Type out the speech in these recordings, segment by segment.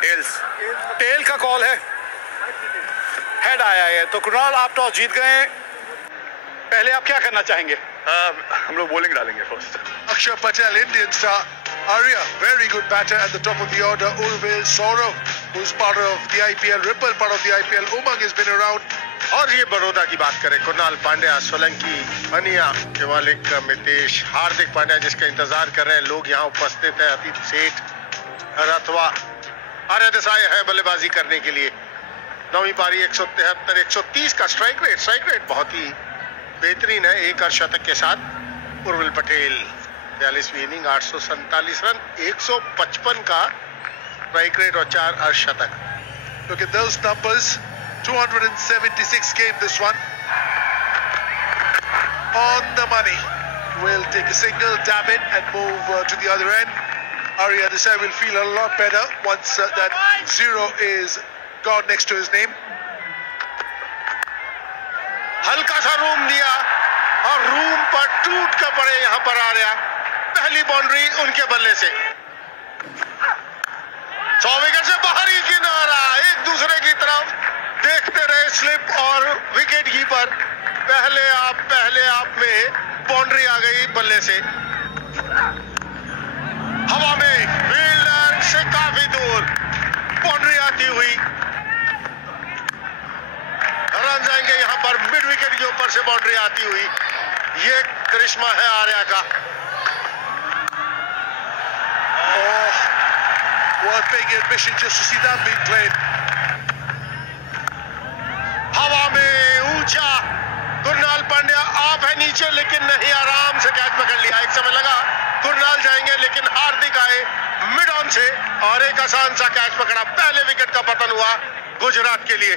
Tell का call है, head आया है। तो कुणाल, आप टॉस जीत गए, पहले आप क्या करना चाहेंगे? हम लोग बॉलिंग डालेंगे first. Akshar Patel, Indian star. Arya, very good batter at the top of the order. Urvil, Saurav, who's part of the IPL, Ripple, part of the IPL. Umang has been around. और ये बड़ौदा की बात करें, कुणाल पांड्या, सोलंकी, अनिया, केवालिक, मितेश, हार्दिक पांड्या जिसका इंतजार कर रहे हैं लोग यहाँ उपस्थित है, अतीत सेठ, रथवा, आर्य देसाई है बल्लेबाजी करने के लिए। नौवीं पारी 173, 130 का स्ट्राइक रेट बहुत ही बेहतरीन है, एक अर्धशतक के साथ। उर्विल पटेल 42वीं इनिंग, 847 रन, 155 का स्ट्राइक रेट और 4 अर्धशतक। Look at those numbers. 276 game this one. On the money. Will take a single, dab it and move to the other end. Arya Desai will feel a lot better once that 0 is gone next to his name. हल्का सा room दिया और room पर टूट कर पड़े यहाँ पर आर्या। पहली बाउंड्री उनके बल्ले से। 100 विकेट से बाहरी किनारा, एक दूसरे की तरफ देखते रहे स्लिप और विकेट कीपर। पहले आप में बाउंड्री आ गई बल्ले से। हवा में फील्डर से काफी दूर बाउंड्री आती हुई, रन जाएंगे यहाँ पर मिड विकेट के ऊपर से बाउंड्री आती हुई। ये करिश्मा है आर्या का। Worth paying admission just to see that being played. हवा में ऊंचा कुणाल पांड्या, आप है नीचे लेकिन नहीं, आराम से कैच पकड़ लिया। एक समय लगा कुणाल जाएंगे लेकिन हार्दिक आए मिड ऑन से और एक आसान सा कैच पकड़ा। पहले विकेट का पतन हुआ गुजरात के लिए।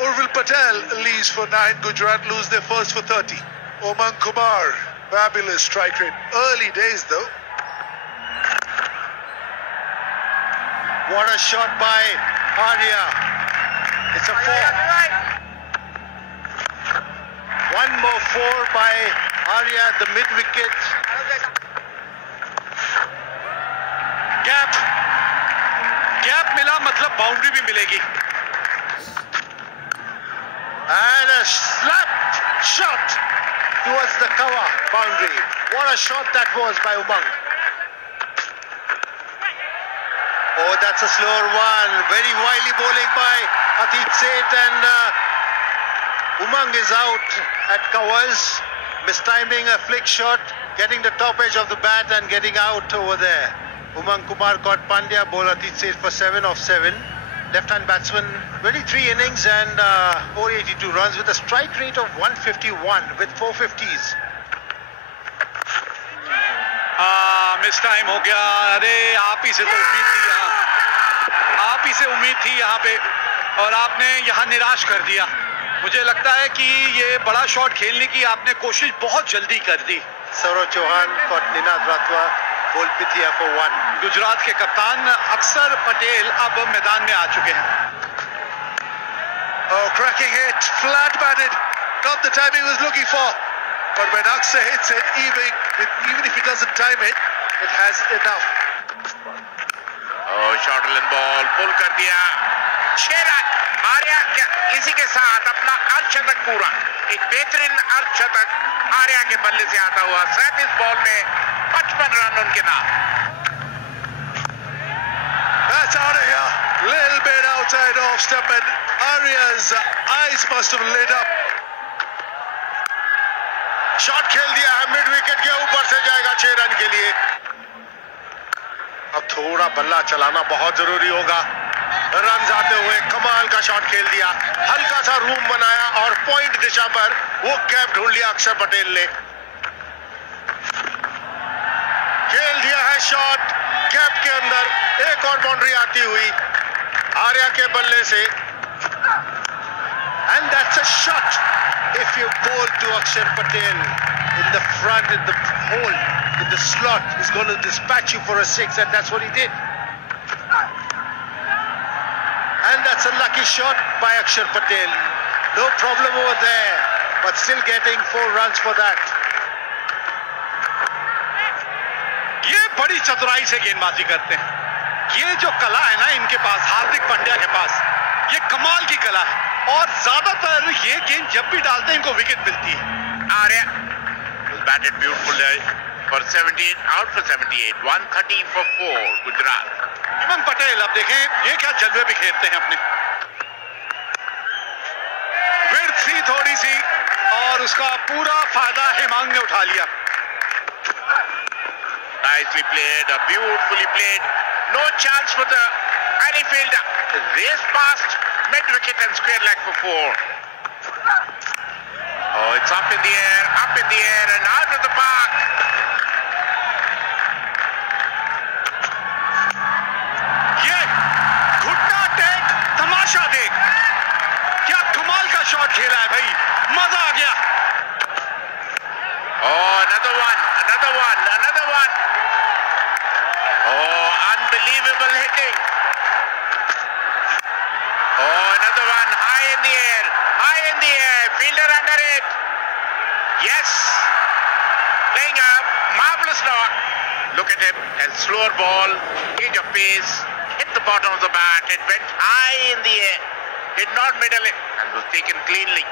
Urvil Patel leads for 9. Gujarat lose their first for 30. Umang Kumar, fabulous strike rate. Early days though. What a shot by Arya. It's a 4. One more 4 by Arya at the mid wicket. Gap मिला मतलब boundary भी मिलेगी। And a slap shot towards the cover boundary. What a shot that was by Umang. Oh, that's a slower one. Very wily bowling by Atit Seth, and Umang is out at covers. Mistiming a flick shot, getting the top edge of the bat and getting out over there. Umang Kumar caught Pandya, bowled Atit Seth for 7 of 7. Left-hand batsman, 23 innings and 482 runs with a strike rate of 151 with 450s. Miss time हो गया। अरे आप ही से तो उम्मीद थी, आप ही से उम्मीद थी यहाँ पे और आपने यहाँ निराश कर दिया। मुझे लगता है कि ये बड़ा शॉट खेलने की आपने कोशिश बहुत जल्दी कर दी। Saurav Chauhan caught Ninad Ratwa, bowled Pithia for 1. Gujarat के कप्तान अक्षर पटेल अब मैदान में आ चुके हैं। Oh, cracking hit, flat batted, not the time he was looking for. But when Akshar hits it, even if he doesn't time it, it has enough. Oh, short and ball, pull कर दिया। 6 run Arya इसी के साथ अपना अर्धशतक पूरा। एक बेहतरीन अर्धशतक आर्या के बल्ले से आता हुआ। 37 बॉल में 55 रन उनके नाम। That's out of here. Little bit outside off stump, and Arya's eyes must have lit up. Shot खेल दिया है मिड विकेट के ऊपर से, जाएगा 6 रन के लिए। अब थोड़ा बल्ला चलाना बहुत जरूरी होगा। रन आते हुए कमाल का शॉट खेल दिया, हल्का सा रूम बनाया और पॉइंट दिशा पर वो गैप ढूंढ लिया अक्षर पटेल ने। खेल दिया है शॉट गैप के अंदर, एक और बाउंड्री आती हुई आर्या के बल्ले से। And that's a shot. If you bowl to Akshar Patel in the front, in the hole, in the slot, he's going to dispatch you for a 6, and that's what he did. And that's a lucky shot by Akshar Patel. No problem over there, but still getting 4 runs for that. ये बड़ी चतुराई से गेंदबाजी करते हैं। ये जो कला है ना इनके पास, हार्दिक पांड्या के पास, ये कमाल की कला है और ज्यादातर ये गेंद जब भी डालते हैं इनको विकेट मिलती है। Arya batted beautifully for 78, out for 78, 113 for 4 Gujarat. Hemant Patel अब देखें ये क्या जलवे बिखेरते हैं अपने, विड्थ थी थोड़ी सी और उसका पूरा फायदा हेमंत ने उठा लिया। Nicely played, beautifully played. No chance for the any fielder. Race past mid wicket and square leg for 4. Oh, it's up in the air and out of the park. ये घुटना टेक, तमाशा देख, क्या कमाल का शॉट खेला है भाई, मजा आ गया। Oh, another one. Oh, unbelievable hitting. Oh, another one, high in the air, fielder under it. Yes, playing a marvelous knock. Look at him, a slower ball, change of pace, hit the bottom of the bat, it went high in the air, did not middle it, and was taken cleanly.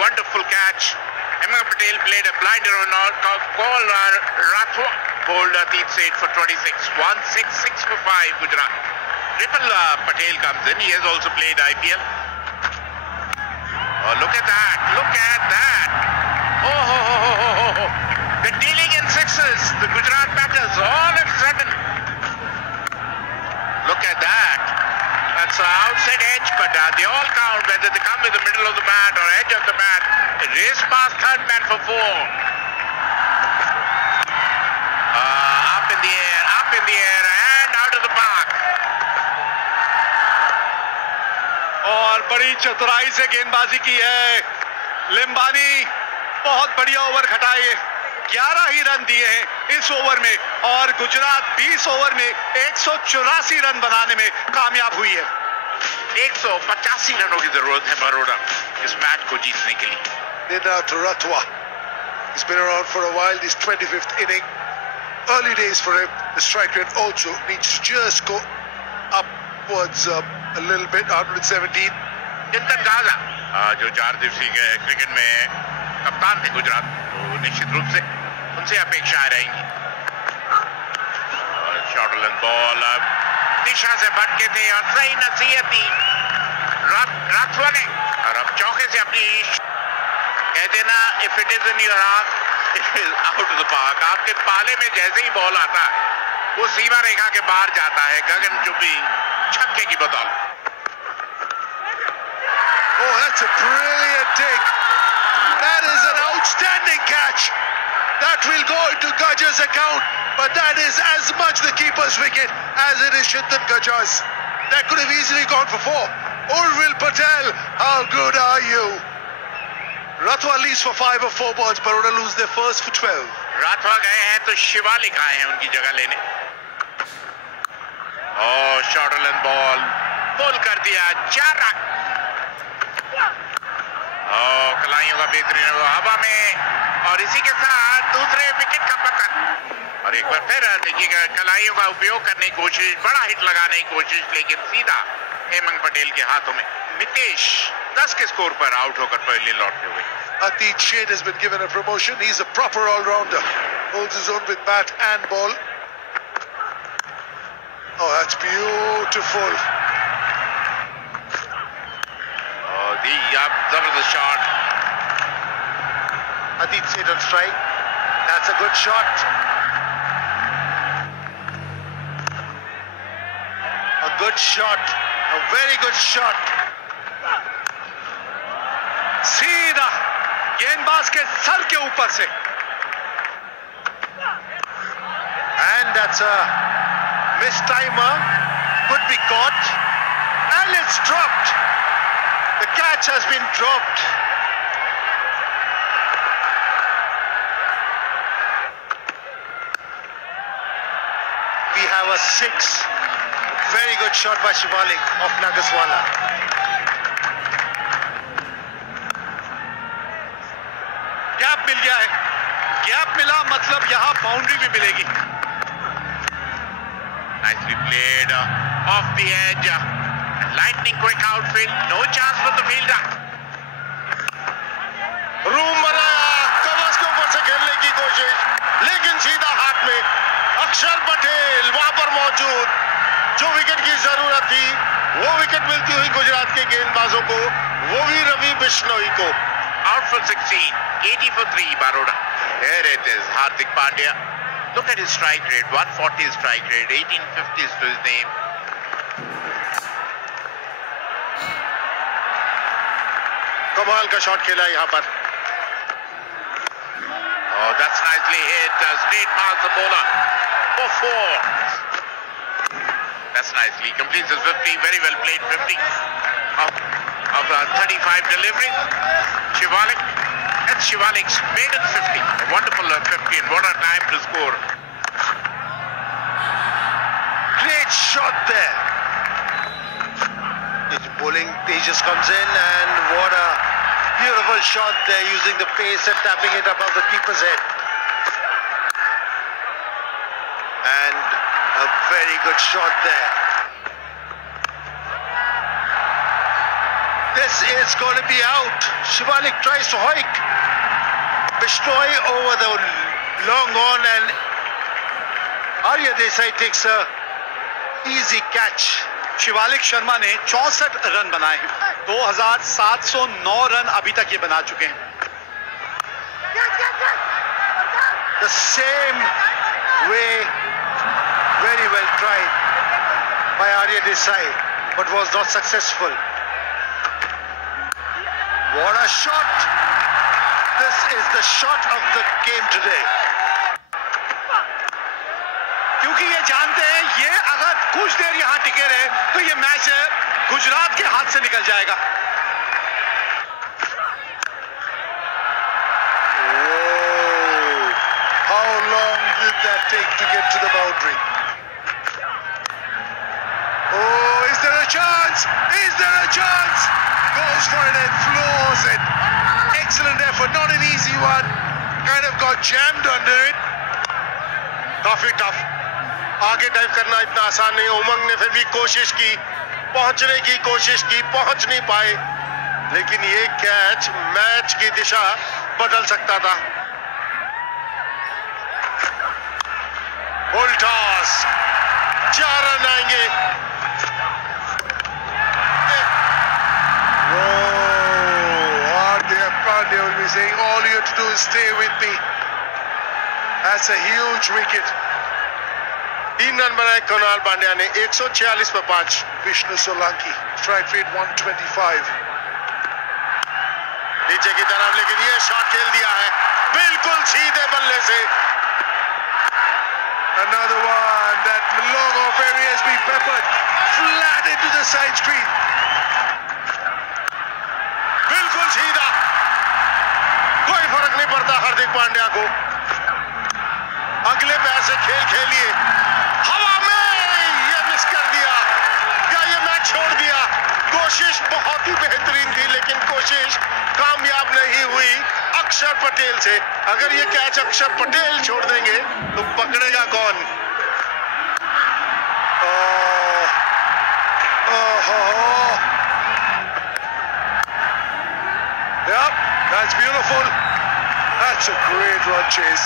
Wonderful catch. Hemant Patel played a blinder on call. Rathwa bowled Atit Seth for 26, 166 for 5 Gujarat. Triple Patel comes in. He has also played IPL. Oh, look at that! Oh. They're dealing in sixes. The Gujarat batters all of a sudden. Look at that. That's an outside edge, but they all count whether they come in the middle of the bat or edge of the bat. Race past third man for 4. Up in the air and out of the park. और बड़ी चतुराई से गेंदबाजी की है लिम्बानी, बहुत बढ़िया over खटाए, 11 ही run दिए हैं इस ओवर में और गुजरात 20 ओवर में 184 रन बनाने में कामयाब हुई है। 185 रनों की जरूरत है बड़ौदा इस मैच को जीतने के लिए। Ninad Ratwa. He's been around for a while. This 25th inning. Early days for him. The strike rate also needs to just go upwards a little bit. 117. चिंतन गाजा जो 4 दिवसीय क्रिकेट में कप्तान थे गुजरात, तो निश्चित रूप से उनसे अपेक्षाएं रहेंगी। शॉर्ट लेंथ बॉल दिशा से भटके थे और सही नसीहत दी राथवा ने, और अब चौके से अपनी कहते ना, if it is in your हाथ it is out of the park. आपके पाले में जैसे ही बॉल आता है वो सीमा रेखा के बाहर जाता है, गगनचुंबी छक्के की बदौलत। Oh, that's a brilliant take. That is an outstanding catch. That will go into Gajjar's account, but that is as much the keeper's wicket as it is Chintan Gajjar's. That could have easily gone for 4. Urvil Patel, how good are you? Rathwa leads for 5 of 4 balls. Baroda lose their first for 12. Rathwa गए हैं तो शिवालिक आए हैं उनकी जगह लेने। और short length ball पुल कर दिया, 4 रन। कलाइयों का बेहतरीन हवा में और इसी के साथ दूसरे विकेट का पतन। और एक बार फिर देखिएगा कलाइयों का उपयोग करने की कोशिश, बड़ा हिट लगाने की कोशिश, लेकिन सीधा हेमंत पटेल के हाथों में। नितेश 10 के स्कोर पर आउट होकर पहले लौटते हुए। Atit Seth has been given a promotion. He's a proper all-rounder. Holds his own with bat and ball. Oh, that's beautiful. Oh, the zabardast shot. Atit Seth on strike. That's a good shot. A good shot. A very good shot. सीधा गेंदबाज के sir के ऊपर से। And that's a mistimer. Could be caught. And it's dropped. The catch has been dropped. We have a 6. Very good shot by Shivalik of Nagaswala. Gap मिल गया है, gap मिला मतलब यहां बाउंड्री भी मिलेगी। Nicely played off the edge. Lightning quick outfield. No chance for the fielder. Room बनाया, कवच के ऊपर से खेलने की कोशिश, लेकिन सीधा हाथ में। अक्षर पटेल वहां पर मौजूद। जो विकेट की जरूरत थी वो विकेट मिलती हुई गुजरात के गेंदबाजों को, वो भी रवि बिश्नोई को। Out for 16, 80 for 3, Baroda. Here it is, Hardik Pandya. Look at his strike rate, 140 strike rate, 1850s to his name. कमाल का शॉट खेला यहाँ पर। Oh, that's nicely hit, straight past the bowler for 4. That's nicely, completes his 50, very well played 50 of 35 deliveries. Shivalik, that's Shivalik's maiden 50, a wonderful 50, and what a time to score. Great shot there. His bowling Tejas comes in, and what a beautiful shot there, using the pace and tapping it above the keeper's head. And a very good shot there. This is going to be out. Shivalik tries to hoik. Bishnoi over the long on, and Arya Desai takes a easy catch. Shivalik Sharma ने 64 run बनाए हैं। 2709 run अभी तक ये बना चुके हैं। The same way, very well tried by Arya Desai, but was not successful. What a shot! This is the shot of the game today. क्योंकि ये जानते हैं ये अगर कुछ देर यहां टिके रहे तो ये मैच गुजरात के हाथ से निकल जाएगा। Whoa! How long did that take to get to the boundary? Oh, is there a chance? Is there a chance? Goes for it and floors it. Excellent effort, not an easy one. Kind of got jammed under it. काफी tough. आगे dive करना इतना आसान नहीं। उमंग ने फिर भी कोशिश की, पहुंचने की कोशिश की, पहुंच नहीं पाए, लेकिन ये कैच मैच की दिशा बदल सकता था। फुल टॉस, 4 रन आएंगे। Hardik Pandya will be saying, all you have to do is stay with me. That's a huge wicket. 3 run बनाए कुणाल पांड्या ने, 146 पर 5। Vishnu Solanki, strike rate 125. नीचे की तरफ, लेकिन ये शॉट खेल दिया है बिल्कुल सीधे बल्ले से। Another one, that long off area has been peppered flat into the side screen. बिल्कुल सीधा, कोई फर्क नहीं पड़ता हार्दिक पांड्या को। अगले पैर से खेल खेलिए, हवा में ये मिस कर दिया, क्या ये मैच छोड़ दिया। कोशिश बहुत ही बेहतरीन थी, लेकिन कोशिश कामयाब नहीं हुई अक्षर पटेल से। अगर ये कैच अक्षर पटेल छोड़ देंगे तो पकड़ेगा कौन। Yep, that's beautiful. That's a great run chase.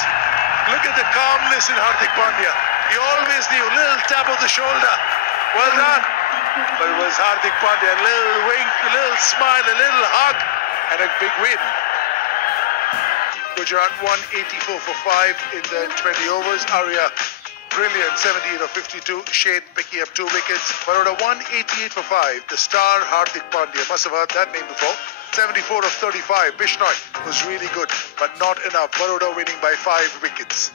Look at the calmness in Hardik Pandya. He always knew, little tap of the shoulder. Well done. But it was Hardik Pandya, a little wink, a little smile, a little hug, and a big win. Gujarat won 84 for 5 in the 20 overs. Arya, brilliant, 17 of 52. Sheth picking up 2 wickets. Baroda won 88 for 5. The star Hardik Pandya, must have heard that name before. 74 of 35. Bishnoi was really good, but not enough. Baroda winning by 5 wickets.